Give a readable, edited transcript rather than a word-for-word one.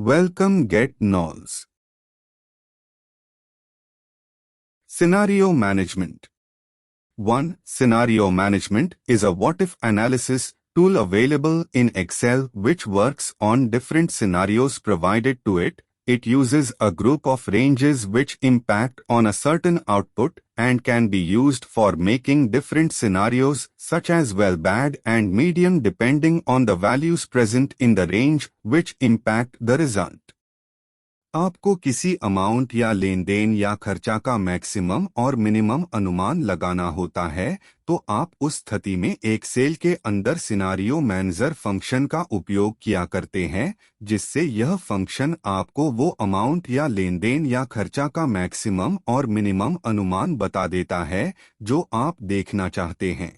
Welcome Get Knowles. Scenario Management. 1. Scenario Management is a what-if analysis tool available in Excel which works on different scenarios provided to it. It uses a group of ranges which impact on a certain output and can be used for making different scenarios such as well, bad and medium depending on the values present in the range which impact the result. आपको किसी amount या लेन then या खर्चा का maximum और minimum अनुमान लगाना होता है तो आप उस स्थिति में एक सेल के अंदर सिनारियो मैनेजर फंक्शन का उपयोग किया करते हैं जिससे यह फंक्शन आपको वो अमाउंट या लेन देन या खर्चा का मैक्सिमम और मिनिमम अनुमान बता देता है जो आप देखना चाहते हैं।